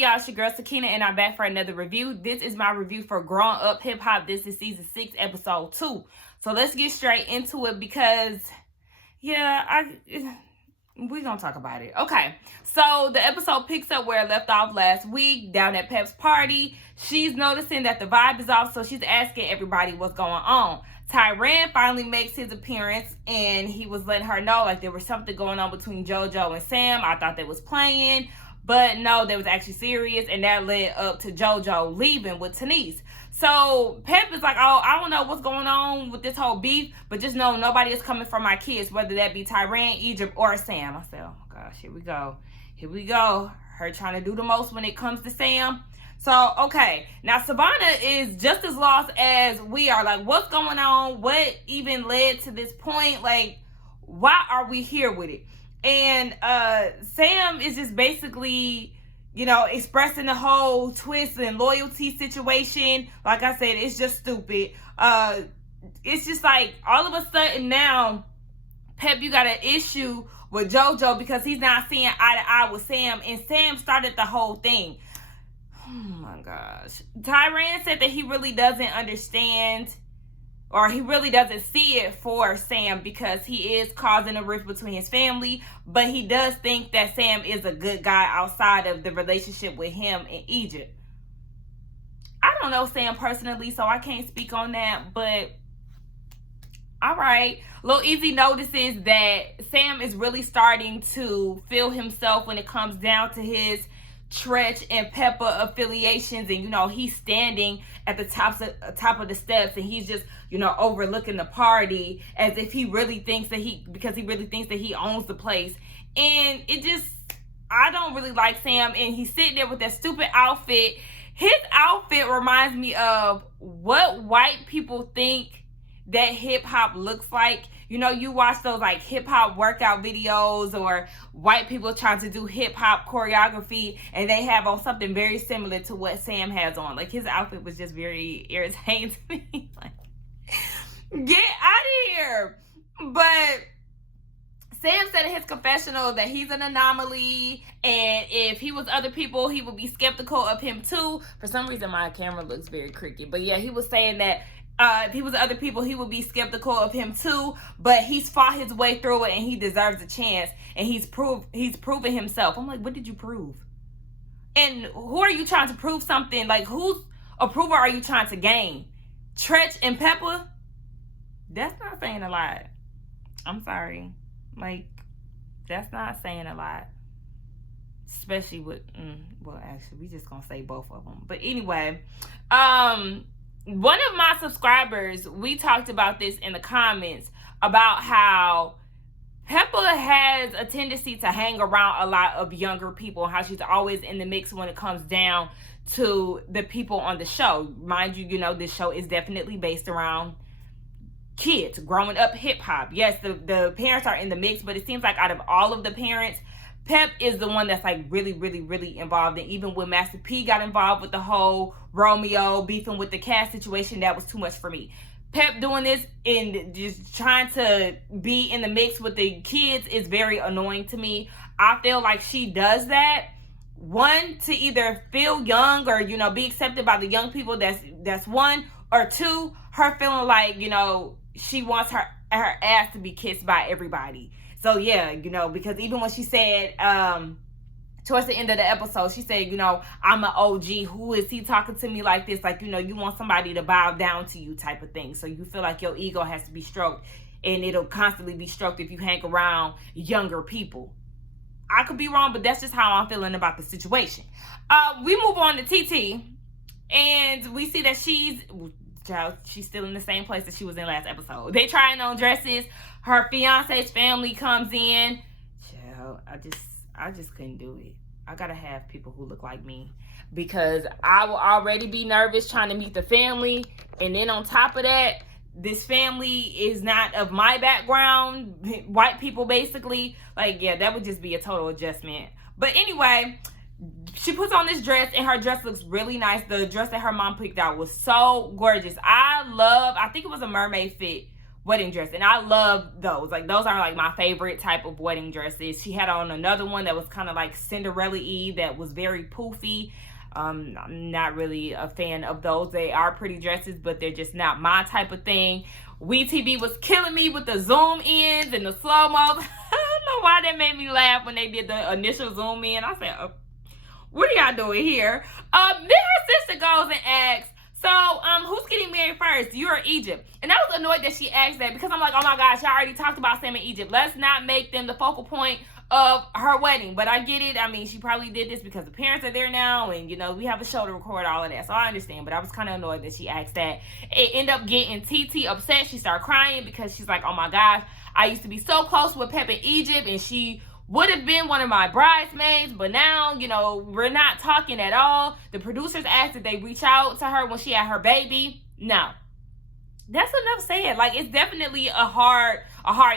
y'all? It's your girl Sakina, and I'm back for another review. This is my review for Growing Up Hip Hop. This is season 6, episode 2. So let's get straight into it because, yeah, we're gonna talk about it. Okay, so the episode picks up where it left off last week down at Pep's party. She's noticing that the vibe is off, so she's asking everybody what's going on. Tyran finally makes his appearance, and he was letting her know like there was something going on between JoJo and Sam. I thought they was playing, but no, they was actually serious, and that led up to JoJo leaving with Tanise. So Pep is like, oh, I don't know what's going on with this whole beef, but just know nobody is coming for my kids, whether that be Tyran, Egypt, or Sam. I said, oh my gosh, here we go. Here we go. Her trying to do the most when it comes to Sam. So, okay. Now, Savannah is just as lost as we are. Like, what's going on? What even led to this point? Like, why are we here with it? And Sam is just basically, you know, expressing the whole twist and loyalty situation. Like I said, it's just stupid. It's just like all of a sudden now, Pep, you got an issue with JoJo because he's not seeing eye to eye with Sam, and Sam started the whole thing. Oh my gosh. Tyran said that he really doesn't understand, or he really doesn't see it for Sam because he is causing a rift between his family, but he does think that Sam is a good guy outside of the relationship with him in Egypt. I don't know Sam personally, so I can't speak on that, but all right. Lil Easy notices that Sam is really starting to feel himself when it comes down to his Tretch and Peppa affiliations, and you know he's standing at the top of the steps, and he's just, you know, overlooking the party as if he really thinks that because he really thinks that he owns the place. And it just, I don't really like Sam, and he's sitting there with that stupid outfit. His outfit reminds me of what white people think that hip hop looks like. You know, you watch those like hip hop workout videos or white people trying to do hip hop choreography, and they have on something very similar to what Sam has on. Like, his outfit was just very irritating to me. Like, get out of here. But Sam said in his confessional that he's an anomaly, and if he was other people, he would be skeptical of him too. For some reason, my camera looks very cricket. But yeah, he was saying that if he was other people, he would be skeptical of him too, but he's fought his way through it, and he deserves a chance, and he's proven himself. I'm like, what did you prove? And who are you trying to prove something? Like, whose approval are you trying to gain? Tretch and Peppa? That's not saying a lot. I'm sorry. Like, that's not saying a lot. Especially with, well, actually, we just gonna say both of them. But anyway, one of my subscribers, we talked about this in the comments about how Peppa has a tendency to hang around a lot of younger people, how she's always in the mix when it comes down to the people on the show. Mind you, you know, this show is definitely based around kids, growing up hip hop. Yes, the parents are in the mix, but it seems like out of all of the parents, Pep is the one that's like really, really, really involved. And even when Master P got involved with the whole Romeo beefing with the cast situation, that was too much for me. Pep doing this and just trying to be in the mix with the kids is very annoying to me. I feel like she does that, one, to either feel young or, you know, be accepted by the young people. That's one. Or two, her feeling like, you know, she wants her ass to be kissed by everybody. So yeah, you know, because even when she said towards the end of the episode, she said, you know, I'm an OG. Who is he talking to me like this? Like, you know, you want somebody to bow down to you type of thing. So you feel like your ego has to be stroked, and it'll constantly be stroked if you hang around younger people. I could be wrong, but that's just how I'm feeling about the situation. We move on to TT, and we see that she's still in the same place that she was in last episode. They trying on dresses. Her fiance's family comes in. Child, I just couldn't do it. I gotta have people who look like me, because I will already be nervous trying to meet the family, and then on top of that, this family is not of my background, white people basically. Like, yeah, that would just be a total adjustment. But anyway, she puts on this dress, and her dress looks really nice. The dress that her mom picked out was so gorgeous. I think it was a mermaid fit wedding dress, and I love those. Like, those are like my favorite type of wedding dresses. She had on another one that was kind of like Cinderella-y, that was very poofy. I'm not really a fan of those. They are pretty dresses, but they're just not my type of thing. WeTV was killing me with the zoom ins and the slow-mos. I don't know why that made me laugh when they did the initial zoom in. I said, what are y'all doing here? Then her sister goes and asks, so, who's getting married first, you or Egypt? And I was annoyed that she asked that, because I'm like, oh my gosh, y'all already talked about Sam and Egypt. Let's not make them the focal point of her wedding. But I get it. I mean, she probably did this because the parents are there now, and, you know, we have a show to record all of that. So I understand, but I was kind of annoyed that she asked that. It ended up getting TT upset. She started crying because she's like, oh my gosh, I used to be so close with Pep in Egypt, and she would have been one of my bridesmaids, but now, you know, we're not talking at all. The producers asked if they reach out to her when she had her baby. No. That's enough said. Like, it's definitely a hard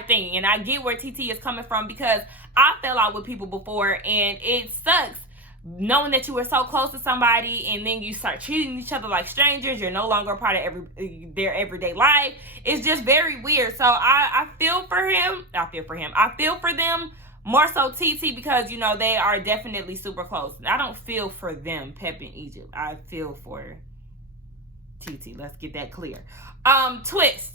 thing. And I get where TT is coming from, because I fell out with people before, and it sucks knowing that you were so close to somebody and then you start treating each other like strangers. You're no longer a part of their everyday life. It's just very weird. So I feel for him. I feel for them. More so TT, because, you know, they are definitely super close. I don't feel for them, Pep in Egypt. I feel for TT. Let's get that clear. Twist.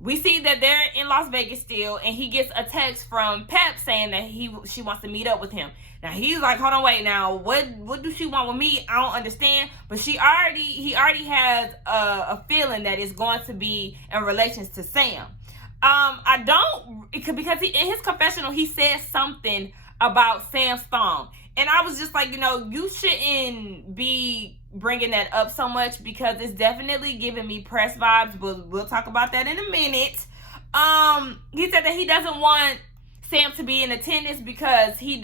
We see that they're in Las Vegas still, and he gets a text from Pep saying that she wants to meet up with him. Now he's like, hold on, wait, now what does she want with me? I don't understand. But he already has a feeling that it's going to be in relations to Sam. I don't, because in his confessional, he said something about Sam's thong. And I was just like, you know, you shouldn't be bringing that up so much, because it's definitely giving me press vibes, but we'll talk about that in a minute. He said that he doesn't want Sam to be in attendance because Sam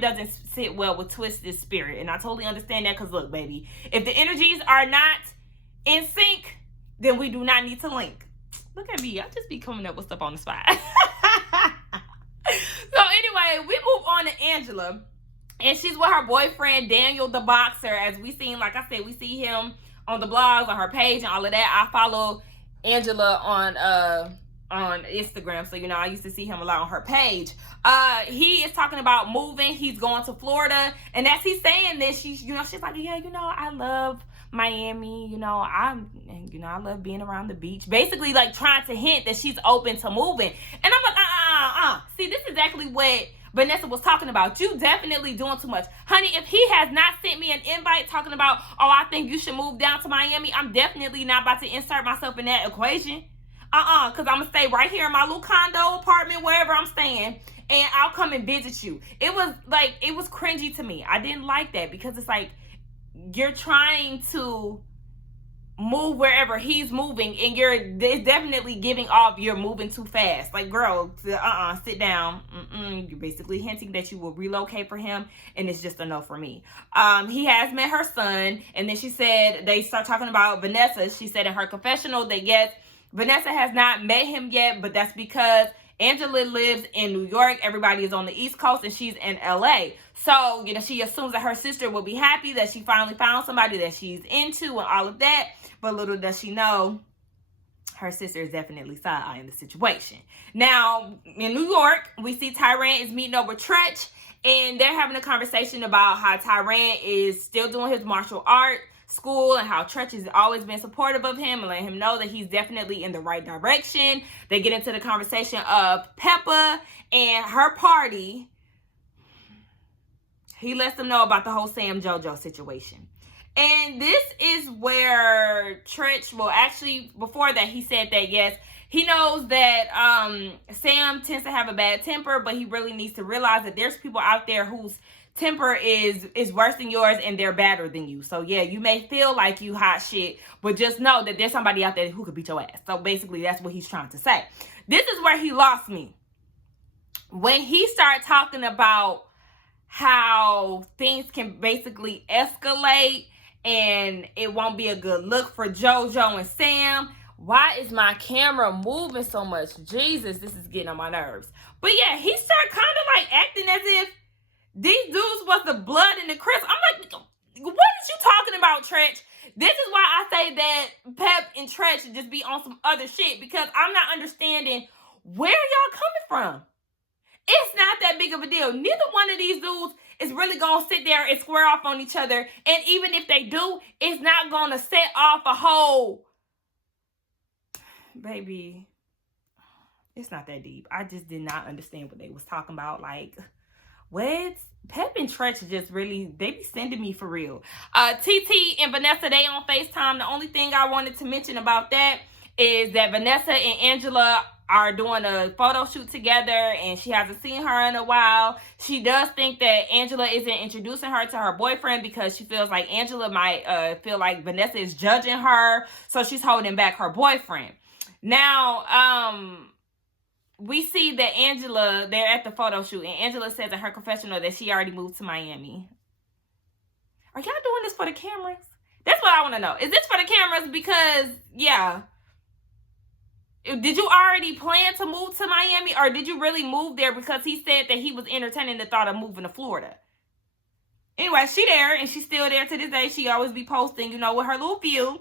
doesn't sit well with Twisted's spirit. And I totally understand that, because look, baby, if the energies are not in sync, then we do not need to link. Look at me. I just be coming up with stuff on the spot. So anyway, we move on to Angela. And she's with her boyfriend, Daniel the boxer. As we seen, like I said, we see him on the blogs, on her page, and all of that. I follow Angela on Instagram. So, you know, I used to see him a lot on her page. He is talking about moving. He's going to Florida. And as he's saying this, she's like, yeah, you know, I love Miami, I love being around the beach. Basically, like, trying to hint that she's open to moving. And I'm like, See, this is exactly what Vanessa was talking about. You definitely doing too much. Honey, if he has not sent me an invite talking about, oh, I think you should move down to Miami, I'm definitely not about to insert myself in that equation. Because I'm going to stay right here in my little condo, apartment, wherever I'm staying, and I'll come and visit you. It was cringy to me. I didn't like that, because it's like, you're trying to move wherever he's moving, and it's definitely giving off you're moving too fast. Like, girl, sit down. You're basically hinting that you will relocate for him, and it's just a no for me. He has met her son, and then she said, they start talking about Vanessa. She said in her confessional that yes, Vanessa has not met him yet, but that's because Angela lives in New York. Everybody is on the East Coast, and she's in LA. So, she assumes that her sister will be happy that she finally found somebody that she's into and all of that. But little does she know, her sister is definitely side-eyeing the situation. Now, in New York, we see Tyran is meeting up with Tretch, and they're having a conversation about how Tyran is still doing his martial art school, and how Tretch has always been supportive of him and letting him know that he's definitely in the right direction. They get into the conversation of Peppa and her party. He lets them know about the whole Sam JoJo situation. And this is where Tretch, well, actually, before that, he said that, yes, he knows that Sam tends to have a bad temper, but he really needs to realize that there's people out there whose temper is worse than yours, and they're badder than you. So yeah, you may feel like you hot shit, but just know that there's somebody out there who could beat your ass. So basically, that's what he's trying to say. This is where he lost me. When he started talking about how things can basically escalate and it won't be a good look for JoJo and Sam. Why is my camera moving so much? Jesus, this is getting on my nerves. But yeah, he started kind of like acting as if these dudes was the blood and the crisp. I'm like, what is you talking about, Tretch? This is why I say that Pep and Treach should just be on some other shit, because I'm not understanding where y'all coming from. It's not that big of a deal. Neither one of these dudes is really gonna sit there and square off on each other. And even if they do, it's not gonna set off a whole... Baby, it's not that deep. I just did not understand what they was talking about. Like, what? Pep and Treach just really, they be sending me for real. TT and Vanessa, they on FaceTime. The only thing I wanted to mention about that is that Vanessa and Angela are doing a photo shoot together, and she hasn't seen her in a while. She does think that Angela isn't introducing her to her boyfriend because she feels like Angela might feel like Vanessa is judging her, so she's holding back her boyfriend. Now, we see that Angela, they're at the photo shoot, and Angela says in her confessional that she already moved to Miami. Are y'all doing this for the cameras? That's what I want to know. Is this for the cameras? Because, yeah. Did you already plan to move to Miami, or did you really move there because he said that he was entertaining the thought of moving to Florida? Anyway, she there, and she's still there to this day. She always be posting, you know, with her little few.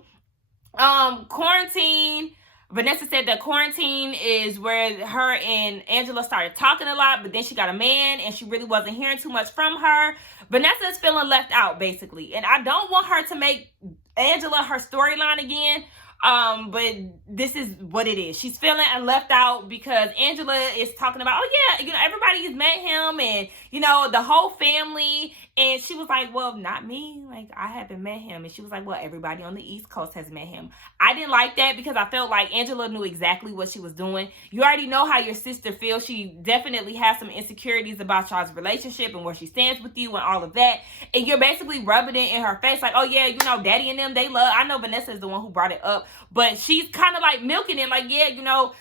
Quarantine. Vanessa said that quarantine is where her and Angela started talking a lot, but then she got a man and she really wasn't hearing too much from her. Vanessa is feeling left out, basically. And I don't want her to make Angela her storyline again. But this is what it is. She's feeling left out because Angela is talking about, oh yeah, you know, everybody has met him, and you know, the whole family. And she was like, well, not me. Like, I haven't met him. And she was like, well, everybody on the East Coast has met him. I didn't like that because I felt like Angela knew exactly what she was doing. You already know how your sister feels. She definitely has some insecurities about y'all's relationship and where she stands with you and all of that. And you're basically rubbing it in her face like, oh yeah, you know, Daddy and them, they love. I know Vanessa is the one who brought it up, but she's kind of like milking it like, yeah, you know,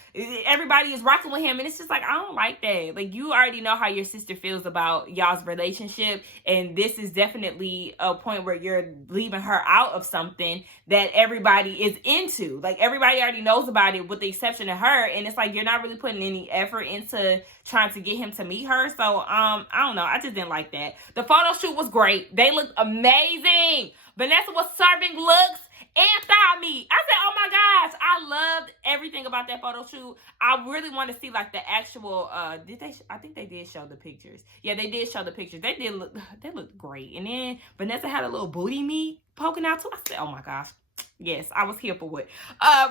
everybody is rocking with him. And it's just like, I don't like that. Like, you already know how your sister feels about y'all's relationship, and this is definitely a point where you're leaving her out of something that everybody is into. Like, everybody already knows about it with the exception of her, and it's like you're not really putting any effort into trying to get him to meet her. So I don't know, I just didn't like that. The photo shoot was great. They looked amazing. Vanessa was serving looks and thigh meat. I said, oh my gosh, I loved everything about that photo shoot. I really want to see like the actual, I think they did show the pictures. Yeah, they did show the pictures. They looked great. And then Vanessa had a little booty meat poking out too. I said, oh my gosh. Yes, I was here for it.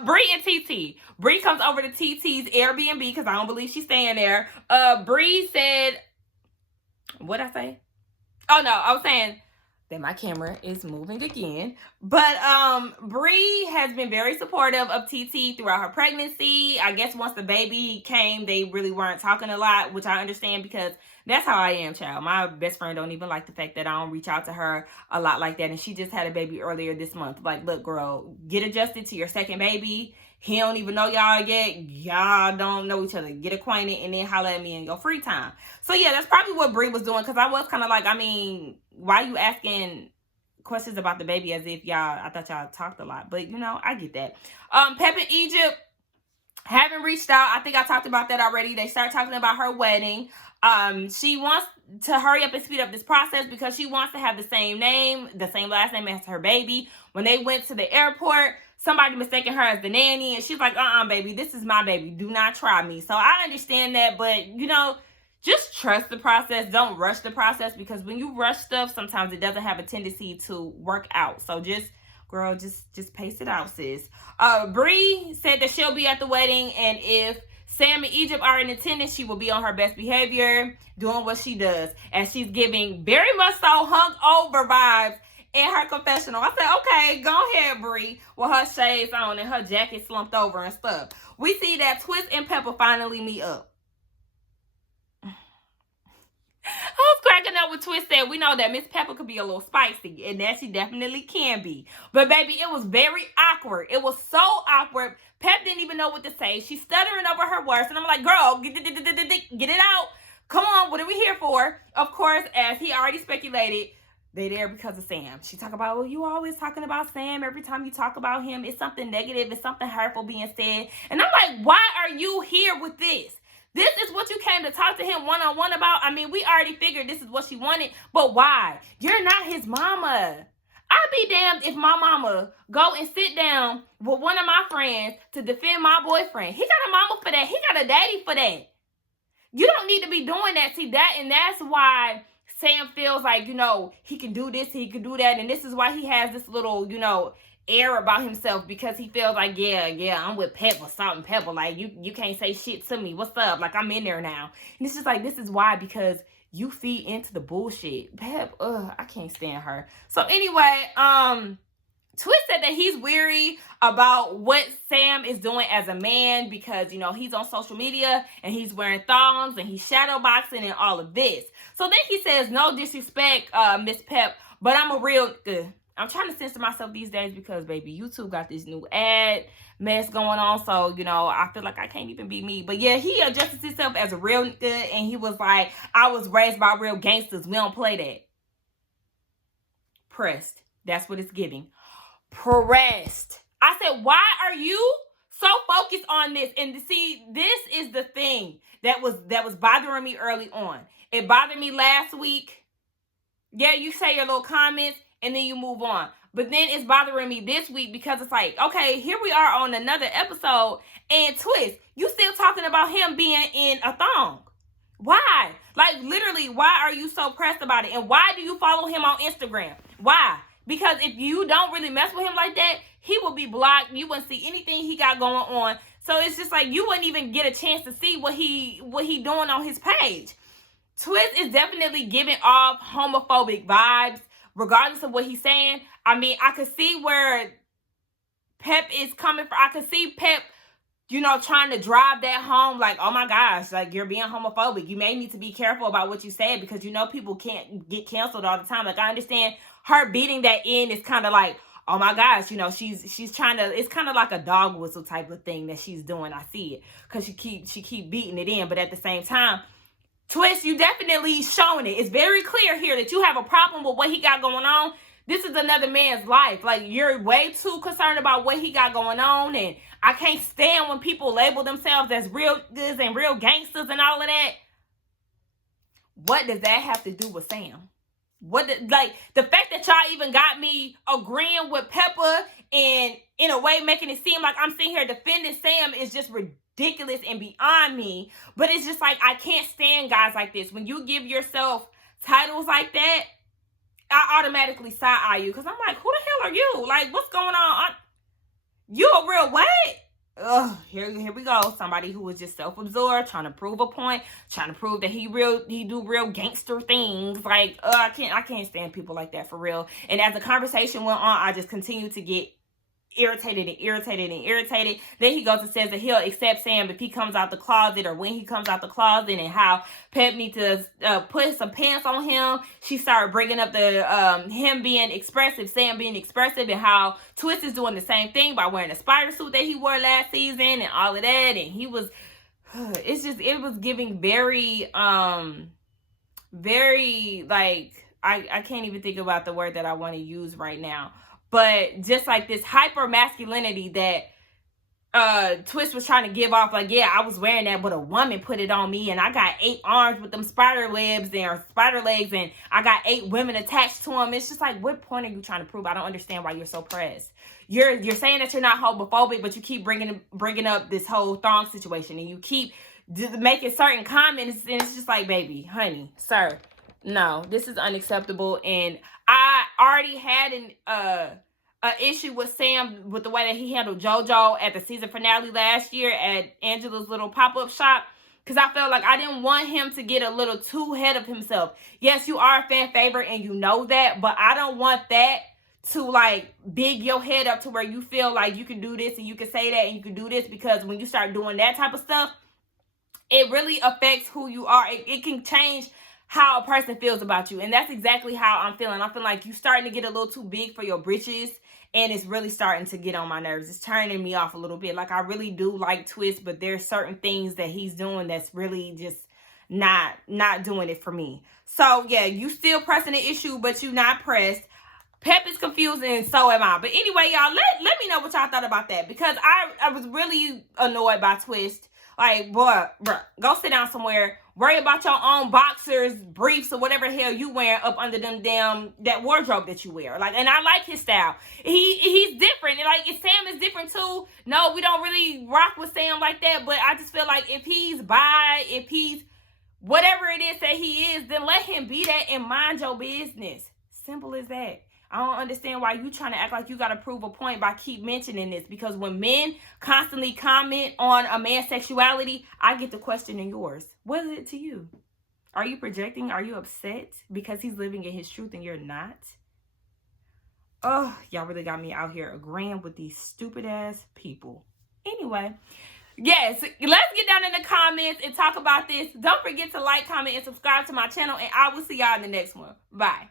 Bree and TT. Bree comes over to TT's Airbnb because I don't believe she's staying there. Bree said, what'd I say? Oh no, I was saying that my camera is moving again. But Bree has been very supportive of TT throughout her pregnancy. I guess once the baby came, they really weren't talking a lot, which I understand because that's how I am, child. My best friend don't even like the fact that I don't reach out to her a lot like that. And she just had a baby earlier this month. Like, look, girl, get adjusted to your second baby. He don't even know y'all yet. Y'all don't know each other. Get acquainted and then holler at me in your free time. So yeah, that's probably what Bree was doing, because I was kind of like, I mean, why you asking questions about the baby as if I thought y'all talked a lot. But you know, I get that. Pep in Egypt haven't reached out. I think I talked about that already. They start talking about her wedding. She wants to hurry up and speed up this process because she wants to have the same name, the same last name as her baby. When they went to the airport, somebody mistaken her as the nanny, and she's like, baby, this is my baby. Do not try me. So I understand that, but you know, just trust the process. Don't rush the process, because when you rush stuff, sometimes it doesn't have a tendency to work out. So just, girl, just pace it out, sis. Bree said that she'll be at the wedding, and if Sam and Egypt are in attendance, she will be on her best behavior, doing what she does. And she's giving very much so hungover vibes in her confessional. I said, okay, go ahead, Bree, with her shades on and her jacket slumped over and stuff. We see that Twist and Pepper finally meet up. I was cracking up with Twist said, we know that Miss Pepper could be a little spicy, and that she definitely can be. But baby, it was very awkward. It was so awkward. Pep didn't even know what to say. She's stuttering over her words, and I'm like, girl, get it out. Come on, what are we here for? Of course, as he already speculated, they there because of Sam. She talk about, well, you always talking about Sam. Every time you talk about him, it's something negative. It's something hurtful being said. And I'm like, why are you here with this? This is what you came to talk to him one-on-one about? I mean, we already figured this is what she wanted, but why? You're not his mama. I'd be damned if my mama go and sit down with one of my friends to defend my boyfriend. He got a mama for that. He got a daddy for that. You don't need to be doing that. See, that's why Sam feels like, he can do this, he can do that. And this is why he has this little, air about himself, because he feels like, yeah, I'm with Pep or something. Pepper, like, you can't say shit to me. What's up? Like, I'm in there now. And it's just like, this is why, because you feed into the bullshit. Pep, I can't stand her. So anyway, Twist said that he's weary about what Sam is doing as a man, because, he's on social media and he's wearing thongs and he's shadowboxing and all of this. So then he says, no disrespect, Miss Pep, but I'm a real... I'm trying to censor myself these days because, baby, YouTube got this new ad mess going on. So, I feel like I can't even be me. But, yeah, he adjusted himself as a real nigga. And he was like, I was raised by real gangsters. We don't play that. Pressed. That's what it's giving. Pressed. I said, why are you so focused on this? And see, this is the thing that was bothering me early on. It bothered me last week. Yeah, you say your little comments and then you move on. But then it's bothering me this week because it's like, okay, here we are on another episode, and Twist, you still talking about him being in a thong. Why? Like, literally, why are you so pressed about it? And why do you follow him on Instagram? Why? Because if you don't really mess with him like that, he will be blocked. You wouldn't see anything he got going on. So it's just like you wouldn't even get a chance to see what he doing on his page. Twist is definitely giving off homophobic vibes, regardless of what he's saying. I mean, I could see where Pep is coming from. I could see Pep, trying to drive that home, like, oh my gosh, like, you're being homophobic. You may need to be careful about what you say, because people can't get canceled all the time. Like, I understand her beating that in is kind of like, oh my gosh, she's trying to, it's kind of like a dog whistle type of thing that she's doing. I see it, because she keep beating it in. But at the same time, Twist, you definitely showing it. It's very clear here that you have a problem with what he got going on. This is another man's life. Like, you're way too concerned about what he got going on. And I can't stand when people label themselves as real goods and real gangsters and all of that. What does that have to do with Sam? The fact that y'all even got me agreeing with Pepper and in a way making it seem like I'm sitting here defending Sam is just ridiculous and beyond me. But it's just like, I can't stand guys like this. When you give yourself titles like that, I automatically side-eye you, because I'm like, who the hell are you? Like, what's going on? You a real what? Ugh, here we go. Somebody who was just self-absorbed, trying to prove a point, trying to prove that he do real gangster things. Like, I can't stand people like that, for real. And as the conversation went on, I just continued to get irritated. Then he goes and says that he'll accept Sam if he comes out the closet, or when he comes out the closet, and how Pep needs to put some pants on him. She started bringing up the him being expressive, Sam being expressive, and how Twist is doing the same thing by wearing a spider suit that he wore last season and all of that. And he was, it was giving very like, I can't even think about the word that I want to use right now. But just like this hyper masculinity that Twist was trying to give off, like, yeah, I was wearing that, but a woman put it on me, and I got 8 arms with them spider webs or spider legs, and I got 8 women attached to them. It's just like, what point are you trying to prove? I don't understand why you're so pressed. You're saying that you're not homophobic, but you keep bringing up this whole thong situation, and you keep making certain comments, and it's just like, baby, honey, sir, no, this is unacceptable. And I already had an issue with Sam with the way that he handled JoJo at the season finale last year at Angela's little pop-up shop, because I felt like I didn't want him to get a little too ahead of himself. Yes, you are a fan favorite and you know that, but I don't want that to like big your head up to where you feel like you can do this and you can say that and you can do this, because when you start doing that type of stuff, it really affects who you are. It can change how a person feels about you. And that's exactly how I'm feeling. I feel like you're starting to get a little too big for your britches. And it's really starting to get on my nerves. It's turning me off a little bit. Like, I really do like Twist, but there's certain things that he's doing that's really just not doing it for me. So, yeah, you still pressing the issue, but you not pressed. Pep is confused, and so am I. But anyway, y'all, let me know what y'all thought about that. Because I was really annoyed by Twist. Like, bruh, go sit down somewhere. worry about your own boxers, briefs, or whatever the hell you wear up under them that wardrobe that you wear. Like, and I like his style. He's different. And like, Sam is different too. No, we don't really rock with Sam like that. But I just feel like if he's if he's whatever it is that he is, then let him be that and mind your business. Simple as that. I don't understand why you trying to act like you got to prove a point by keep mentioning this. Because when men constantly comment on a man's sexuality, I get the question in yours. What is it to you? Are you projecting? Are you upset because he's living in his truth and you're not? Oh, y'all really got me out here agreeing with these stupid ass people. Anyway, yes, let's get down in the comments and talk about this. Don't forget to like, comment, and subscribe to my channel. And I will see y'all in the next one. Bye.